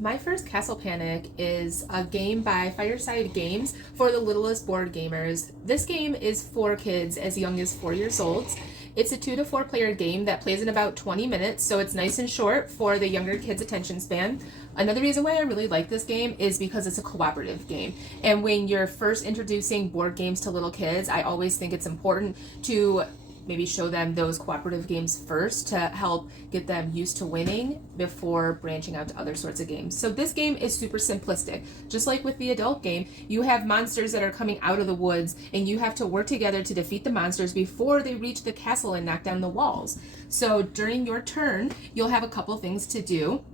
My First Castle Panic is a game by Fireside Games for the littlest board gamers. This game is for kids as young as 4 years old. It's a 2 to 4 player game that plays in about 20 minutes, so it's nice and short for the younger kids' attention span. Another reason why I really like this game is because it's a cooperative game. And when you're first introducing board games to little kids, I always think it's important to maybe show them those cooperative games first to help get them used to winning before branching out to other sorts of games. So this game is super simplistic. Just like with the adult game, you have monsters that are coming out of the woods and you have to work together to defeat the monsters before they reach the castle and knock down the walls. So during your turn, you'll have a couple things to do.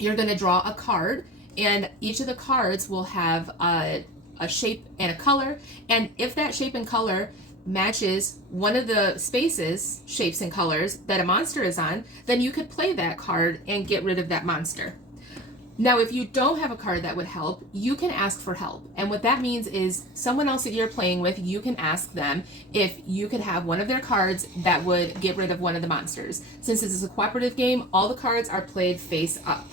You're going to draw a card, and each of the cards will have a shape and a color, and if that shape and color matches one of the spaces, shapes, and colors that a monster is on, then you could play that card and get rid of that monster. Now, if you don't have a card that would help, you can ask for help. And what that means is someone else that you're playing with, you can ask them if you could have one of their cards that would get rid of one of the monsters. Since this is a cooperative game, all the cards are played face up.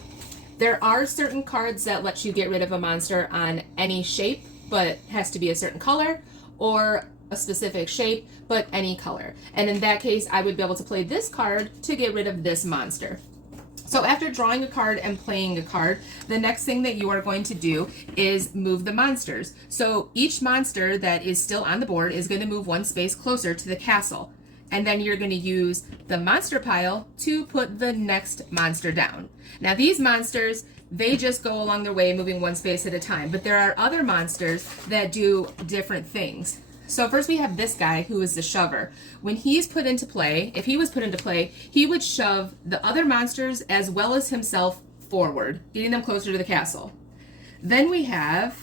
There are certain cards that let you get rid of a monster on any shape, but it has to be a certain color, or a specific shape, but any color. And in that case, I would be able to play this card to get rid of this monster. So after drawing a card and playing a card, the next thing that you are going to do is move the monsters. So each monster that is still on the board is going to move one space closer to the castle. And then you're going to use the monster pile to put the next monster down. Now these monsters, they just go along their way moving one space at a time, but there are other monsters that do different things. So first we have this guy who is the shover. When he's put into play, if he was put into play, he would shove the other monsters as well as himself forward, getting them closer to the castle. Then we have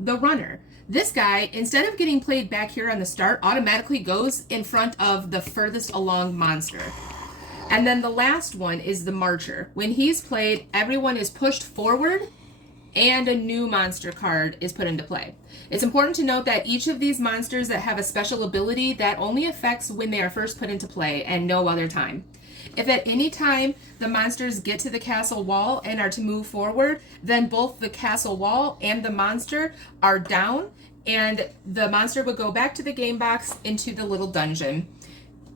the runner. This guy, instead of getting played back here on the start, automatically goes in front of the furthest along monster. And then the last one is the marcher. When he's played, everyone is pushed forward and a new monster card is put into play. It's important to note that each of these monsters that have a special ability that only affects when they are first put into play and no other time. If at any time the monsters get to the castle wall and are to move forward, then both the castle wall and the monster are down, and the monster would go back to the game box into the little dungeon.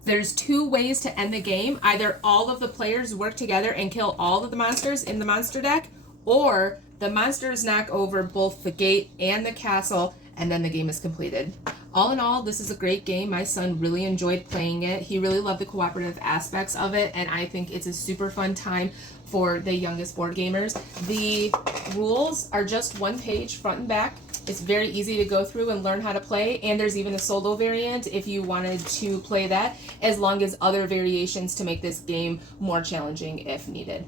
There's 2 ways to end the game. Either all of the players work together and kill all of the monsters in the monster deck, or the monsters knock over both the gate and the castle, and then the game is completed. All in all, this is a great game. My son really enjoyed playing it. He really loved the cooperative aspects of it, and I think it's a super fun time for the youngest board gamers. The rules are just 1 page, front and back. It's very easy to go through and learn how to play, and there's even a solo variant if you wanted to play that, as long as other variations to make this game more challenging if needed.